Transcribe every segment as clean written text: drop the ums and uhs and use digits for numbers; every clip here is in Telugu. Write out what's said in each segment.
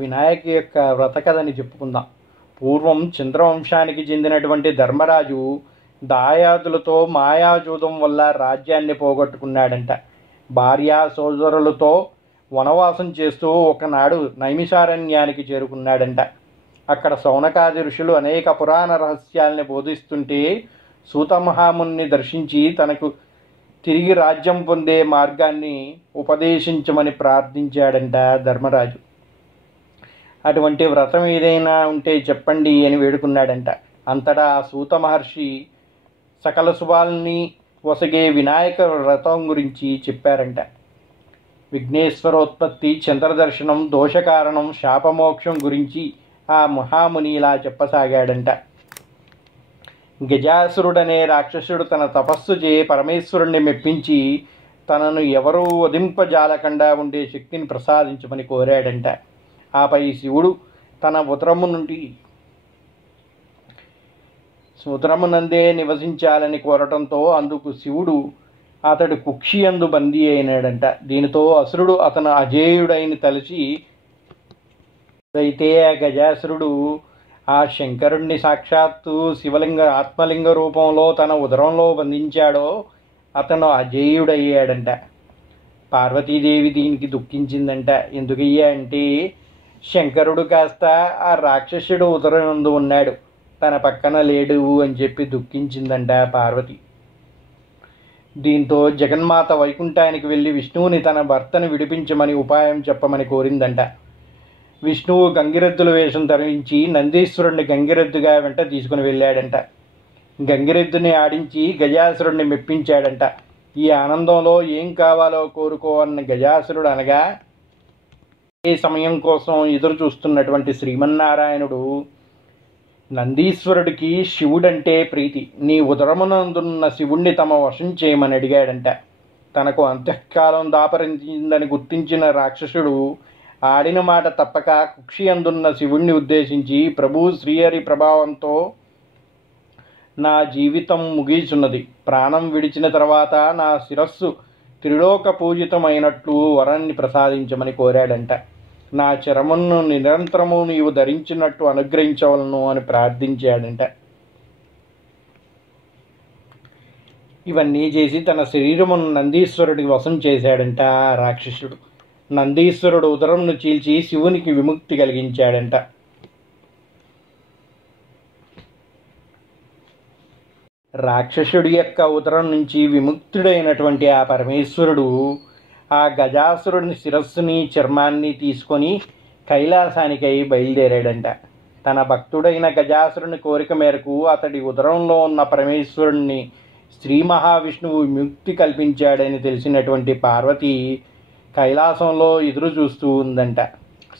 వినాయక యొక్క వ్రత కథని చెప్పుకుందాం. పూర్వం చంద్రవంశానికి చెందినటువంటి ధర్మరాజు దాయాదులతో మాయాజూదం వల్ల రాజ్యాన్ని పోగొట్టుకున్నాడంట. భార్యా సోదరులతో వనవాసం చేస్తూ ఒకనాడు నైమిషారణ్యానికి చేరుకున్నాడంట. అక్కడ శౌనకాది ఋషులు అనేక పురాణ రహస్యాల్ని బోధిస్తుంటే సూతమహాముని దర్శించి తనకు తిరిగి రాజ్యం పొందే మార్గాన్ని ఉపదేశించమని ప్రార్థించాడంట ధర్మరాజు. అటువంటి వ్రతం ఏదైనా ఉంటే చెప్పండి అని వేడుకున్నాడంట. అంతటా సూత మహర్షి సకల శుభాలని వసగే వినాయక వ్రతం గురించి చెప్పారంట. విఘ్నేశ్వరోత్పత్తి, చంద్రదర్శనం, దోషకారణం, శాపమోక్షం గురించి ఆ మహాముని ఇలా చెప్పసాగాడంట. గజాసురుడనే రాక్షసుడు తన తపస్సు చే పరమేశ్వరుణ్ణి మెప్పించి తనను ఎవరూ వధింపజాలకుండా ఉండే శక్తిని ప్రసాదించమని కోరాడంట. ఆపై శివుడు తన ఉదరమునందే నివసించాలని కోరటంతో అందుకు శివుడు అతడు కుక్షియందు బందీ అయినాడంట. దీనితో అసురుడు అతను అజేయుడైన తలచి అయితే ఆ గజాసురుడు ఆ శంకరుణ్ణి సాక్షాత్తు శివలింగ ఆత్మలింగ రూపంలో తన ఉదరంలో బంధించాడో అతను అజేయుడయ్యాడంట. పార్వతీదేవి దీనికి దుఃఖించిందంట. ఎందుకయ్యా అంటే శంకరుడు కాస్త ఆ రాక్షసుడు ఉదరనందు ఉన్నాడు, తన పక్కన లేడు అని చెప్పి దుఃఖించిందంట పార్వతి. దీంతో జగన్మాత వైకుంఠానికి వెళ్ళి విష్ణువుని తన భర్తను విడిపించమని ఉపాయం చెప్పమని కోరిందంట. విష్ణువు గంగిరెద్దుల వేషం ధరించి నందీశ్వరుణ్ణి గంగిరెద్దుగా వెంట తీసుకుని వెళ్ళాడంట. గంగిరెద్దుని ఆడించి గజాసురుణ్ణి మెప్పించాడంట. ఈ ఆనందంలో ఏం కావాలో కోరుకో అన్న గజాసురుడు అనగా ఏ సమయం కోసం ఎదురు చూస్తున్నటువంటి శ్రీమన్నారాయణుడు నందీశ్వరుడికి శివుడంటే ప్రీతి, నీ ఉదరమునందున్న శివుణ్ణి తమ వశం చేయమని అడిగాడంట. తనకు అంత్యకాలం దాపరించిందని గుర్తించిన రాక్షసుడు ఆడిన మాట తప్పక కుక్షి అందున్న శివుణ్ణి ఉద్దేశించి, ప్రభు శ్రీహరి ప్రభావంతో నా జీవితం ముగిచున్నది, ప్రాణం విడిచిన తర్వాత నా శిరస్సు త్రిలోక పూజితమైనట్లు వరాన్ని ప్రసాదించమని కోరాడంట. నా చరమును నిరంతరము నీవు ధరించినట్టు అనుగ్రహించవలను అని ప్రార్థించాడంట. ఇవన్నీ చేసి తన శరీరమును నందీశ్వరుడికి వశం చేశాడంట రాక్షసుడు. నందీశ్వరుడు ఉదరంను చీల్చి శివునికి విముక్తి కలిగించాడంట. రాక్షసుడి యొక్క ఉదరం నుంచి విముక్తుడైనటువంటి ఆ పరమేశ్వరుడు ఆ గజాసురుని శిరస్సుని చర్మాన్ని తీసుకొని కైలాసానికై బయలుదేరాడంట. తన భక్తుడైన గజాసురుని కోరిక మేరకు అతడి ఉదరంలో ఉన్న పరమేశ్వరుణ్ణి శ్రీ మహావిష్ణువు విముక్తి కల్పించాడని తెలిసినటువంటి పార్వతి కైలాసంలో ఎదురు చూస్తూ ఉందంట.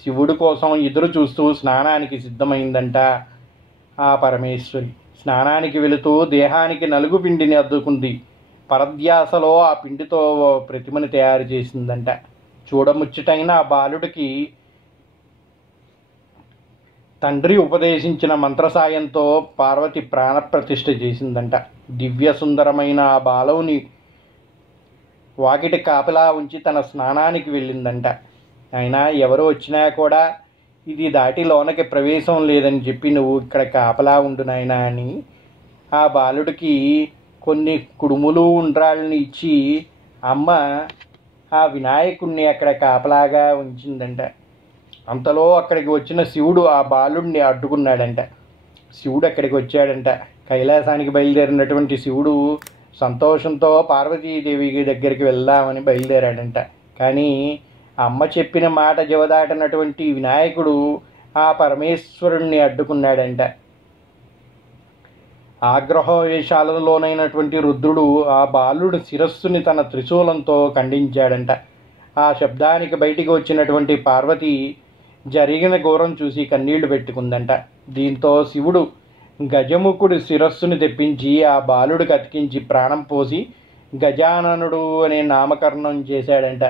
శివుడి కోసం ఎదురు చూస్తూ స్నానానికి సిద్ధమైందంట ఆ పరమేశ్వరి. స్నానానికి వెళుతూ దేహానికి నలుగు పిండిని అద్దుకుంది. పరధ్యాసలో ఆ పిండితో ప్రతిమని తయారు చేసిందంట. చూడముచ్చటైన ఆ బాలుడికి తండ్రి ఉపదేశించిన మంత్ర సాయంతో పార్వతి ప్రాణప్రతిష్ఠ చేసిందంట. దివ్య సుందరమైన ఆ బాలుని వాకిటి కాపలా ఉంచి తన స్నానానికి వెళ్ళిందంట. అయినా ఎవరు వచ్చినా కూడా ఇది దాటి లోనకి ప్రవేశం లేదని చెప్పి నువ్వు ఇక్కడ కాపలా ఉండు నాయనా అని ఆ బాలుడికి కొన్ని కుడుములు ఉండ్రాళ్ళని ఇచ్చి అమ్మ ఆ వినాయకుడిని అక్కడ కాపలాగా ఉంచిందంట. అంతలో అక్కడికి వచ్చిన శివుడు ఆ బాలుడిని అడ్డుకున్నాడంట. శివుడు అక్కడికి వచ్చాడంట. కైలాసానికి బయలుదేరినటువంటి శివుడు సంతోషంతో పార్వతీదేవి దగ్గరికి వెళ్దామని బయలుదేరాడంట. కానీ అమ్మ చెప్పిన మాట జవదాటనటువంటి వినాయకుడు ఆ పరమేశ్వరుణ్ణి అడ్డుకున్నాడంట. ఆగ్రహవేశాలలోనైనటువంటి రుద్రుడు ఆ బాలుడి శిరస్సుని తన త్రిశూలంతో ఖండించాడంట. ఆ శబ్దానికి బయటికి వచ్చినటువంటి పార్వతి జరిగిన ఘోరం చూసి కన్నీళ్లు పెట్టుకుందంట. దీంతో శివుడు గజముఖుడి శిరస్సుని తెప్పించి ఆ బాలుడికి అతికించి ప్రాణం పోసి గజాననుడు అనే నామకరణం చేశాడంట.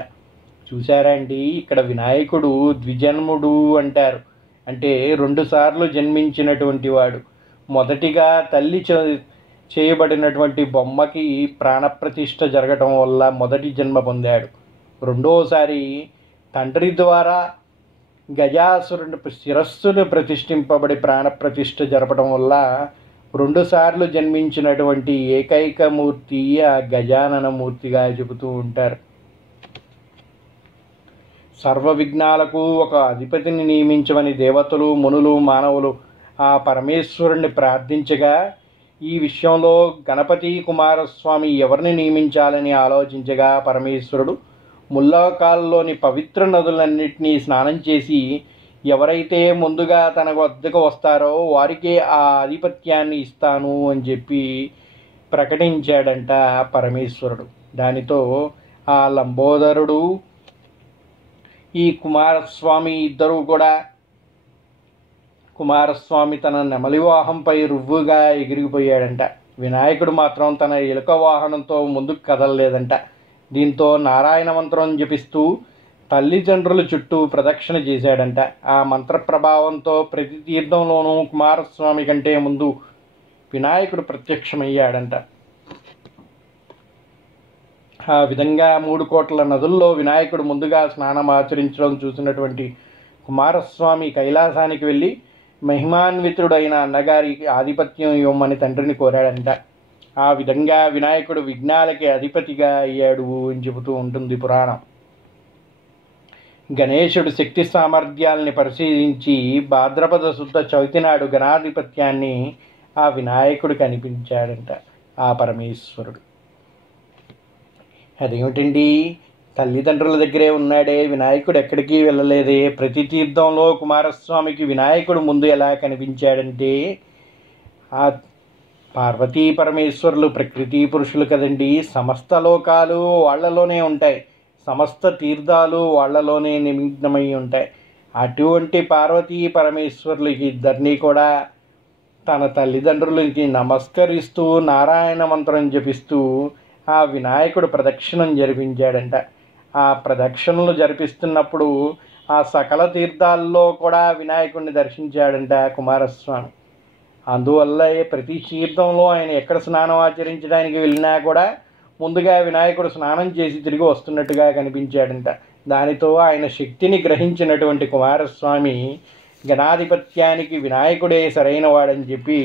చూశారా అండి, ఇక్కడ వినాయకుడు ద్విజన్ముడు అంటారు. అంటే 2 సార్లు జన్మించినటువంటి వాడు. మొదటిగా తల్లి చేయబడినటువంటి బొమ్మకి ప్రాణప్రతిష్ఠ జరగటం వల్ల మొదటి జన్మ పొందాడు. రెండోసారి తండ్రి ద్వారా గజాసురుని శిరస్సును ప్రతిష్ఠింపబడి ప్రాణప్రతిష్ఠ జరపడం వల్ల రెండుసార్లు జన్మించినటువంటి ఏకైక మూర్తి ఆ గజానన మూర్తిగా చెబుతూ ఉంటారు. సర్వ విఘ్నాలకు ఒక అధిపతిని నియమించమని దేవతలు, మునులు, మానవులు ఆ పరమేశ్వరుణ్ణి ప్రార్థించగా ఈ విషయంలో గణపతి కుమారస్వామి ఎవరిని నియమించాలని ఆలోచించగా పరమేశ్వరుడు ముల్లోకాల్లోని పవిత్ర నదులన్నింటినీ స్నానం చేసి ఎవరైతే ముందుగా తన వద్దకు వస్తారో వారికే ఆ ఆధిపత్యాన్ని ఇస్తాను అని చెప్పి ప్రకటించాడంట పరమేశ్వరుడు. దానితో ఆ లంబోదరుడు, ఈ కుమారస్వామి ఇద్దరూ కూడా కుమారస్వామి తన నెమలి వాహంపై రువ్వుగా ఎగిరిపోయాడంట. వినాయకుడు మాత్రం తన ఎలుక వాహనంతో ముందుకు కదలలేదంట. దీంతో నారాయణ మంత్రం జపిస్తూ తల్లిదండ్రుల చుట్టూ ప్రదక్షిణ చేశాడంట. ఆ మంత్ర ప్రభావంతో ప్రతి తీర్థంలోనూ కుమారస్వామి కంటే ముందు వినాయకుడు ప్రత్యక్షమయ్యాడంట. ఆ విధంగా 3 కోట్ల నదుల్లో వినాయకుడు ముందుగా స్నానం ఆచరించడం చూసినటువంటి కుమారస్వామి కైలాసానికి వెళ్ళి మహిమాన్వితుడైన అన్నగారికి ఆధిపత్యం ఇవ్వమని తండ్రిని కోరాడంట. ఆ విధంగా వినాయకుడు విఘ్నాలకి అధిపతిగా అయ్యాడు అని చెబుతూ ఉంటుంది పురాణం. గణేశుడు శక్తి సామర్థ్యాలని పరిశీలించి భాద్రపద శుద్ధ చవితి నాడు గణాధిపత్యాన్ని ఆ వినాయకుడికి అనిపించాడంట ఆ పరమేశ్వరుడు. అదేమిటండి, తల్లిదండ్రుల దగ్గరే ఉన్నాడే, వినాయకుడు ఎక్కడికి వెళ్ళలేదే, ప్రతి తీర్థంలో కుమారస్వామికి వినాయకుడు ముందు ఎలా కనిపించాడంటే ఆ పార్వతీ పరమేశ్వరులు ప్రకృతి పురుషులు కదండి. సమస్త లోకాలు వాళ్లలోనే ఉంటాయి, సమస్త తీర్థాలు వాళ్లలోనే నిమగ్నమై ఉంటాయి. అటువంటి పార్వతీ పరమేశ్వరులకి ఇద్దరినీ కూడా తన తల్లిదండ్రులకి నమస్కరిస్తూ నారాయణ మంత్రం జపిస్తూ ఆ వినాయకుడు ప్రదక్షిణం జరిపించాడంట. ఆ ప్రదక్షిణలు జరిపిస్తున్నప్పుడు ఆ సకల తీర్థాల్లో కూడా వినాయకుడిని దర్శించాడంట కుమారస్వామి. అందువల్ల ప్రతి తీర్థంలో ఆయన ఎక్కడ స్నానం ఆచరించడానికి వెళ్ళినా కూడా ముందుగా వినాయకుడు స్నానం చేసి తిరిగి వస్తున్నట్టుగా కనిపించాడంట. దానితో ఆయన శక్తిని గ్రహించినటువంటి కుమారస్వామి గణాధిపత్యానికి వినాయకుడే సరైన వాడని చెప్పి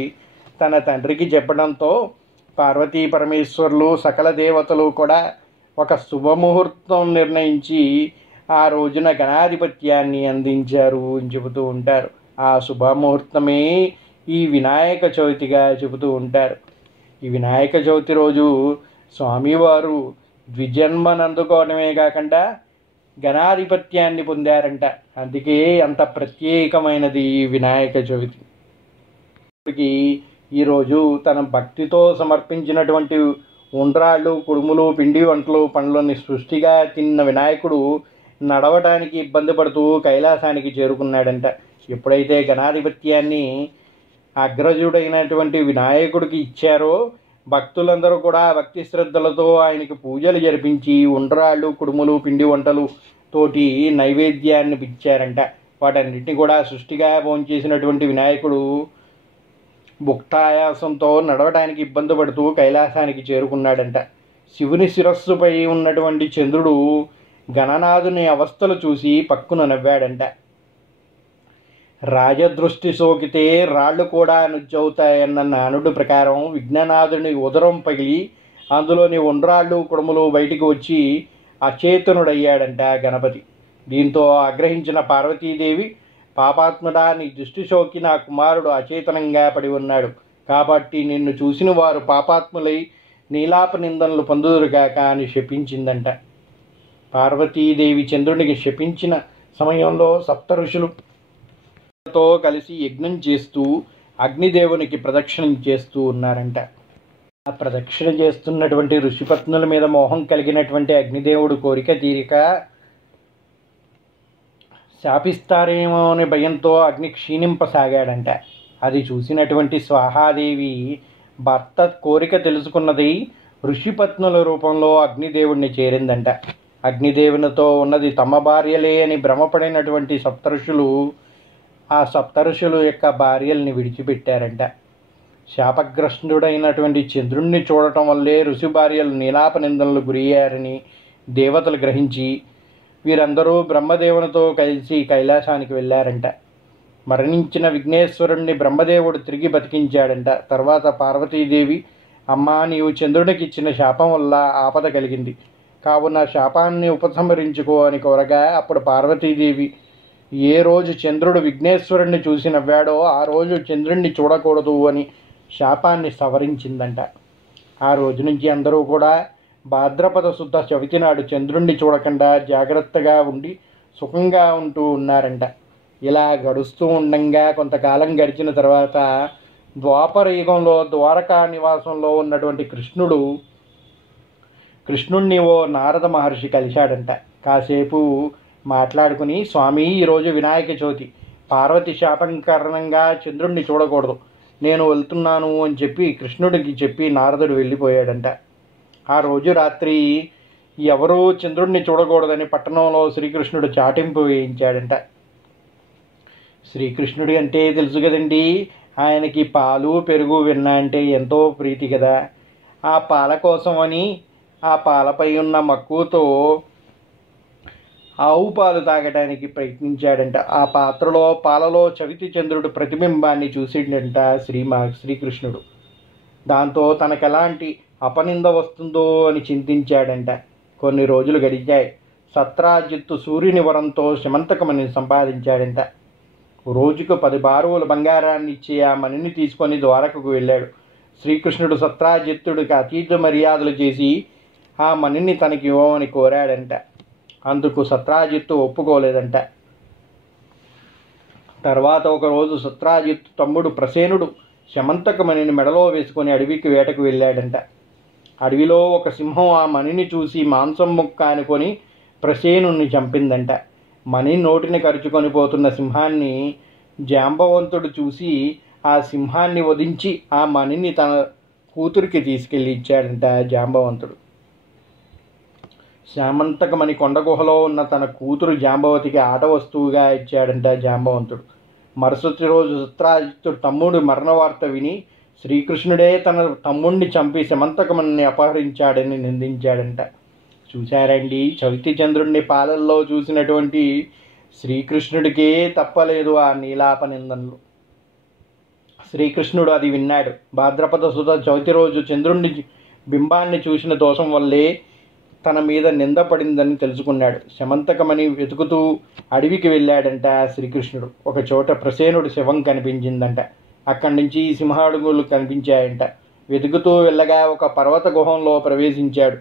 తన తండ్రికి చెప్పడంతో పార్వతీ పరమేశ్వరులు సకల దేవతలు కూడా ఒక శుభముహూర్తం నిర్ణయించి ఆ రోజున గణాధిపత్యాన్ని అందించారు అని చెబుతూ ఉంటారు. ఆ శుభముహూర్తమే ఈ వినాయక చవితిగా చెబుతూ ఉంటారు. ఈ వినాయక చవితి రోజు స్వామివారు ద్విజన్మనందుకోవడమే కాకుండా గణాధిపత్యాన్ని పొందారంట. అందుకే అంత ప్రత్యేకమైనది ఈ వినాయక చవితి. ఈరోజు తన భక్తితో సమర్పించినటువంటి ఉండ్రాళ్ళు, కుడుములు, పిండి వంటలు, పండ్లని సృష్టిగా తిన్న వినాయకుడు నడవటానికి ఇబ్బంది పడుతూ కైలాసానికి చేరుకున్నాడంట. ఎప్పుడైతే గణాధిపత్యాన్ని అగ్రజుడైనటువంటి వినాయకుడికి ఇచ్చారో భక్తులందరూ కూడా భక్తి శ్రద్ధలతో ఆయనకి పూజలు జరిపించి ఉండ్రాళ్ళు, కుడుములు, పిండి వంటలు తోటి నైవేద్యాన్ని ఇచ్చారంట. వాటన్నిటిని కూడా సృష్టిగా భోంచేసినటువంటి వినాయకుడు భుక్తాయాసంతో నడవడానికి ఇబ్బంది పడుతూ కైలాసానికి చేరుకున్నాడంట. శివుని శిరస్సుపై ఉన్నటువంటి చంద్రుడు గణనాథుని అవస్థలు చూసి పక్కున నవ్వాడంట. రాజదృష్టి సోకితే రాళ్ళు కూడా నుజ్జవుతాయన్న నానుడు ప్రకారం విఘ్ననాథుని ఉదరం పగిలి అందులోని ఉండ్రాళ్ళు, కుడుములు బయటికి వచ్చి అచేతనుడయ్యాడంట గణపతి. దీంతో ఆగ్రహించిన పార్వతీదేవి, పాపాత్ముడా, నీ దృష్టి సోకి నా కుమారుడు అచేతనంగా పడి ఉన్నాడు కాబట్టి నిన్ను చూసిన వారు పాపాత్ములై నీలాప నిందనలు పొందుదురుగాక అని శపించిందంట. పార్వతీదేవి చంద్రునికి శపించిన సమయంలో సప్త ఋషులతో కలిసి యజ్ఞం చేస్తూ అగ్నిదేవునికి ప్రదక్షిణం చేస్తూ ఉన్నారంట. ఆ ప్రదక్షిణ చేస్తున్నటువంటి ఋషిపత్నుల మీద మోహం కలిగినటువంటి అగ్నిదేవుడు కోరిక తీరిక శాపిస్తారేమో అనే భయంతో అగ్ని క్షీణింపసాగాడంట. అది చూసినటువంటి స్వాహాదేవి భర్త కోరిక తెలుసుకున్నది ఋషిపత్నుల రూపంలో అగ్నిదేవుడిని చేరిందంట. అగ్నిదేవునితో ఉన్నది తమ భార్యలే అని భ్రమపడినటువంటి సప్తఋషులు ఆ సప్తఋషులు యొక్క భార్యల్ని విడిచిపెట్టారంట. శాపగ్రస్తుడైనటువంటి చంద్రుణ్ణి చూడటం వల్లే ఋషి భార్యలు నీలాప నిందనలు గురయ్యారని దేవతలు గ్రహించి వీరందరూ బ్రహ్మదేవునితో కలిసి కైలాసానికి వెళ్ళారంట. మరణించిన విఘ్నేశ్వరుణ్ణి బ్రహ్మదేవుడు తిరిగి బతికించాడంట. తర్వాత పార్వతీదేవి, అమ్మా, నీవు చంద్రునికి ఇచ్చిన శాపం వల్ల ఆపద కలిగింది, కావున శాపాన్ని ఉపసంహరించుకో అని కోరగా, అప్పుడు పార్వతీదేవి ఏ రోజు చంద్రుడు విఘ్నేశ్వరుణ్ణి చూసి నవ్వాడో ఆ రోజు చంద్రుణ్ణి చూడకూడదు అని శాపాన్ని సవరించిందంట. ఆ రోజు నుంచి అందరూ కూడా భాద్రపద శుద్ధ చవితి నాడు చంద్రుణ్ణి చూడకుండా జాగ్రత్తగా ఉండి సుఖంగా ఉంటూ ఉన్నారంట. ఇలా గడుస్తూ ఉండంగా కొంతకాలం గడిచిన తర్వాత ద్వాపర యుగంలో ద్వారకా నివాసంలో ఉన్నటువంటి కృష్ణుణ్ణి ఓ నారద మహర్షి కలిశాడంట. కాసేపు మాట్లాడుకుని, స్వామి, ఈరోజు వినాయక చవితి, పార్వతి శాపం కారణంగా చంద్రుణ్ణి చూడకూడదు, నేను వెళ్తున్నాను అని చెప్పి కృష్ణుడికి చెప్పి నారదుడు వెళ్ళిపోయాడంట. ఆ రోజు రాత్రి ఎవరూ చంద్రుణ్ణి చూడకూడదని పట్టణంలో శ్రీకృష్ణుడు చాటింపు వేయించాడంట. శ్రీకృష్ణుడి అంటే తెలుసు కదండి, ఆయనకి పాలు పెరుగు వెన్న అంటే ఎంతో ప్రీతి కదా. ఆ పాల కోసమని ఆ పాలపై ఉన్న మక్కువతో ఆవు పాలు తాగడానికి ప్రయత్నించాడంట. ఆ పాత్రలో పాలలో చవితి చంద్రుడు ప్రతిబింబాన్ని చూసిండంట శ్రీకృష్ణుడు. దాంతో తనకెలాంటి అపనింద వస్తుందో అని చింతించాడంట. కొన్ని రోజులు గడిచాయి. సత్రాజిత్తు సూర్యుని వరంతో శమంతకమణి సంపాదించాడంట. రోజుకు 10 బారువుల బంగారాన్ని ఇచ్చి ఆ మణిని తీసుకొని ద్వారకకు వెళ్ళాడు. శ్రీకృష్ణుడు సత్రాజిత్తుడికి అతీత మర్యాదలు చేసి ఆ మణిని తనకి ఇవ్వమని కోరాడంట. అందుకు సత్రాజిత్తు ఒప్పుకోలేదంట. తర్వాత ఒకరోజు సత్రాజిత్తు తమ్ముడు ప్రసేనుడు శమంతకమణిని మెడలో వేసుకొని అడవికి వేటకు వెళ్ళాడంట. అడవిలో ఒక సింహం ఆ మణిని చూసి మాంసం ముక్క అనుకొని ప్రసేనుణ్ణి చంపిందంట. మణి నోటిని కరుచుకొని పోతున్న సింహాన్ని జాంబవంతుడు చూసి ఆ సింహాన్ని వధించి ఆ మణిని తన కూతురికి తీసుకెళ్ళి ఇచ్చాడంట జాంబవంతుడు. శమంతకమణి కొండ గుహలో ఉన్న తన కూతురు జాంబవతికి ఆట వస్తువుగా ఇచ్చాడంట జాంబవంతుడు. మరుసటి రోజు సత్రాజిత్తుడు తమ్ముడు మరణ వార్త విని శ్రీకృష్ణుడే తన తమ్ముడిని చంపి శమంతకమణిని అపహరించాడని నిందించాడంట. చూశారండి, చవితి చంద్రుడిని పాలల్లో చూసినటువంటి శ్రీకృష్ణుడికే తప్పలేదు ఆ నీలాప నిందనలు. శ్రీకృష్ణుడు అది విన్నాడు. భాద్రపద శుద్ధ చవితి రోజు చంద్రుడిని బింబాన్ని చూసిన దోషం వల్లే తన మీద నింద పడిందని తెలుసుకున్నాడు. శమంతకమణి వెతుకుతూ అడవికి వెళ్ళాడంట శ్రీకృష్ణుడు. ఒక చోట ప్రసేనుడు శవం కనిపించిందంట. అక్కడి నుంచి సింహాడుగులు కనిపించాయంట. వెతుకుతూ వెళ్ళగా ఒక పర్వత గుహంలో ప్రవేశించాడు.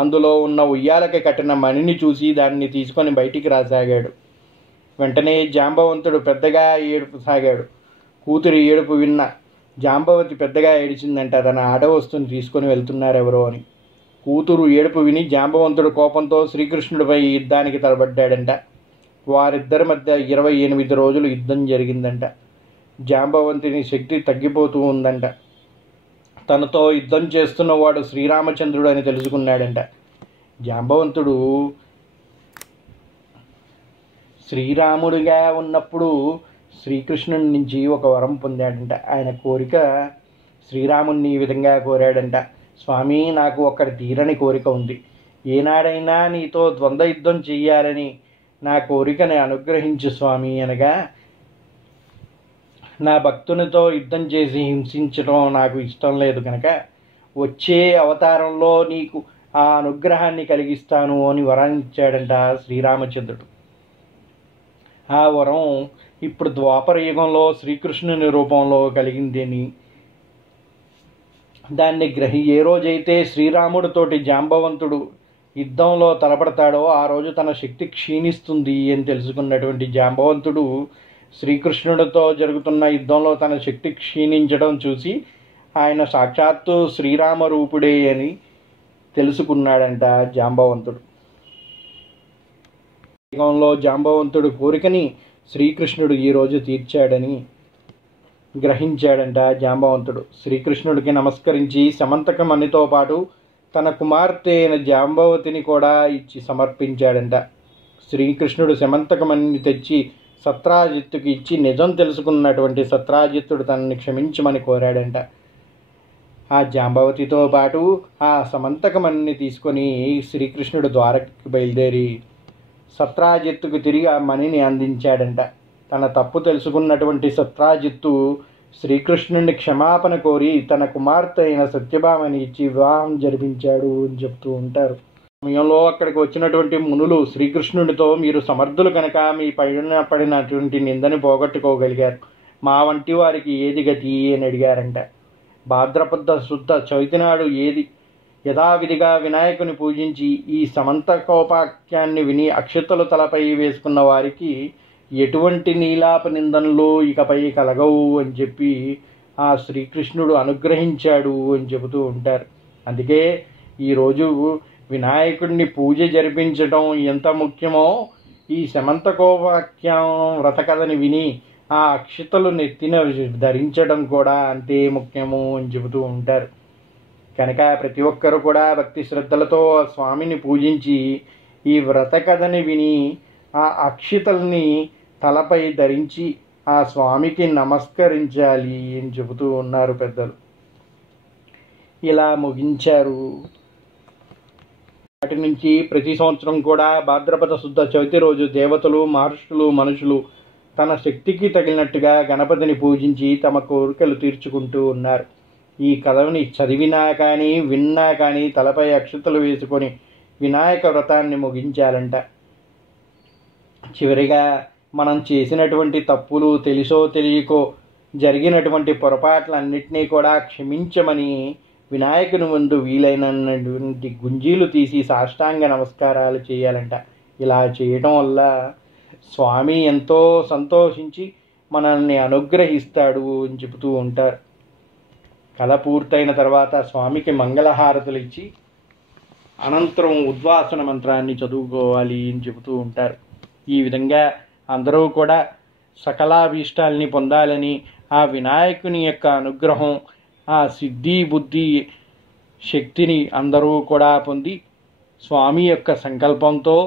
అందులో ఉన్న ఉయ్యాలకి కట్టిన మణిని చూసి దాన్ని తీసుకొని బయటికి రాసాగాడు. వెంటనే జాంబవంతుడు పెద్దగా ఏడుపుసాగాడు. కూతురి ఏడుపు విన్న జాంబవతి పెద్దగా ఏడిచిందంట. తన ఆట వస్తువుని తీసుకొని వెళ్తున్నారెవరో అని. కూతురు ఏడుపు విని జాంబవంతుడు కోపంతో శ్రీకృష్ణుడిపై యుద్ధానికి తలబడ్డాడంట. వారిద్దరి మధ్య 28 రోజులు యుద్ధం జరిగిందంట. జాంబవంతుని శక్తి తగ్గిపోతూ ఉందంట. తనతో యుద్ధం చేస్తున్నవాడు శ్రీరామచంద్రుడు అని తెలుసుకున్నాడంట. జాంబవంతుడు శ్రీరాముడిగా ఉన్నప్పుడు శ్రీకృష్ణుడి నుంచి ఒక వరం పొందాడంట. ఆయన కోరిక శ్రీరాముడిని ఈ విధంగా కోరాడంట. స్వామి, నాకు ఒక్కడి తీరని కోరిక ఉంది. ఏనాడైనా నీతో ద్వంద్వ యుద్ధం చెయ్యాలని నా కోరికని అనుగ్రహించు స్వామి అనగా, నా భక్తునితో యుద్ధం చేసి హింసించడం నాకు ఇష్టం లేదు కనుక వచ్చే అవతారంలో నీకు ఆ అనుగ్రహాన్ని కలిగిస్తాను అని వరం ఇచ్చాడంట శ్రీరామచంద్రుడు. ఆ వరం ఇప్పుడు ద్వాపర యుగంలో శ్రీకృష్ణుని రూపంలో కలిగిందని, దాన్ని ఏ రోజైతే శ్రీరాముడితోటి జాంబవంతుడు యుద్ధంలో తలపడతాడో ఆ రోజు తన శక్తి క్షీణిస్తుంది అని తెలుసుకున్నటువంటి జాంబవంతుడు శ్రీకృష్ణుడితో జరుగుతున్న యుద్ధంలో తన శక్తి క్షీణించడం చూసి ఆయన సాక్షాత్తు శ్రీరామ రూపుడే అని తెలుసుకున్నాడంట జాంబవంతుడు. యుగంలో జాంబవంతుడు కోరికని శ్రీకృష్ణుడు ఈరోజు తీర్చాడని గ్రహించాడంట జాంబవంతుడు. శ్రీకృష్ణుడికి నమస్కరించి శమంతకమణితో పాటు తన కుమార్తె అయిన జాంబవతిని కూడా ఇచ్చి సమర్పించాడంట. శ్రీకృష్ణుడు శమంతకమణిని తెచ్చి సత్రాజిత్తుకి ఇచ్చి నిజం తెలుసుకున్నటువంటి సత్రాజిత్తుడు తనని క్షమించమని కోరాడంట. ఆ జాంబవతితో పాటు ఆ సమంతకమణిని తీసుకొని శ్రీకృష్ణుడు ద్వారకకి బయలుదేరి సత్రాజిత్తుకు తిరిగి ఆ మణిని అందించాడంట. తన తప్పు తెలుసుకున్నటువంటి సత్రాజిత్తు శ్రీకృష్ణుడిని క్షమాపణ కోరి తన కుమార్తె అయిన సత్యభామని ఇచ్చి వివాహం జరిపించాడు అని చెప్తూ ఉంటారు. సమయంలో అక్కడికి వచ్చినటువంటి మునులు శ్రీకృష్ణుడితో, మీరు సమర్థులు కనుక మీ పైన పడినటువంటి నిందని పోగొట్టుకోగలిగారు, మా వంటి వారికి ఏది గతి అని అడిగారంట. భాద్రపద శుద్ధ చవితి నాడు యథావిధిగా వినాయకుని పూజించి ఈ సమంతకోపాఖ్యాన్ని విని అక్షతలు తలపై వేసుకున్న వారికి ఎటువంటి నీలాప నిందనలు ఇకపై కలగవు అని చెప్పి ఆ శ్రీకృష్ణుడు అనుగ్రహించాడు అని చెబుతూ ఉంటారు. అందుకే ఈరోజు వినాయకుడిని పూజ జరిపించడం ఎంత ముఖ్యమో ఈ సమంతకోపాఖ్యానం వ్రతకథని విని ఆ అక్షతలు నెత్తిన ధరించడం కూడా అంతే ముఖ్యము అని చెబుతూ ఉంటారు. కనుక ప్రతి ఒక్కరూ కూడా భక్తి శ్రద్ధలతో ఆ స్వామిని పూజించి ఈ వ్రతకథని విని ఆ అక్షతల్ని తలపై ధరించి ఆ స్వామికి నమస్కరించాలి అని చెబుతూ ఉన్నారు పెద్దలు. ఇలా ముగించారు. వాటి నుంచి ప్రతి సంవత్సరం కూడా భాద్రపద శుద్ధ చవితి రోజు దేవతలు, మహర్షులు, మనుషులు తన శక్తికి తగినట్టుగా గణపతిని పూజించి తమ కోరికలు తీర్చుకుంటూ ఉన్నారు. ఈ కథని చదివినా కానీ విన్నా కానీ తలపై అక్షతలు వేసుకొని వినాయక వ్రతాన్ని ముగించాలంట. చివరిగా మనం చేసినటువంటి తప్పులు, తెలిసో తెలియకో జరిగినటువంటి పొరపాట్లన్నింటినీ కూడా క్షమించమని వినాయకుని ముందు వీలైనటువంటి గుంజీలు తీసి సాష్టాంగ నమస్కారాలు చేయాలంట. ఇలా చేయటం వల్ల స్వామి ఎంతో సంతోషించి మనల్ని అనుగ్రహిస్తాడు అని చెబుతూ ఉంటారు. కథ పూర్తయిన తర్వాత స్వామికి మంగళహారతులు ఇచ్చి అనంతరం ఉద్వాసన మంత్రాన్ని చదువుకోవాలి అని చెబుతూ ఉంటారు. ఈ విధంగా అందరూ కూడా సకలాభీష్టాలని పొందాలని, ఆ వినాయకుని యొక్క అనుగ్రహం, ఆ సిద్ధి బుద్ధి శక్తిని అందరూ కూడా పొంది స్వామి యొక్క సంకల్పంతో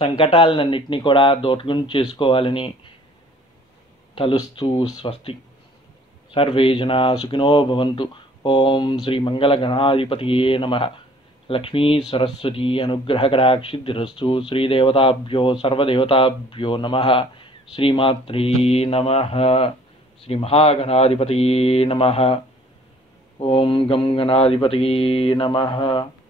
సంకటాలన్నింటినీ కూడా దూరం చేసుకోవాలని తలుస్తూ స్వస్తి. సర్వే జనా సుఖినో భవంతు. ఓం శ్రీ మంగళగణాధిపతియే నమః. లక్ష్మీ సరస్వతి అనుగ్రహకటాక్షిద్ధిరస్తు. శ్రీదేవతాభ్యో సర్వదేవతాభ్యో నమః. శ్రీమాత్రే నమః. శ్రీ మహాగణాధిపతియే నమః. ఓం గం గణాధిపతియే నమః.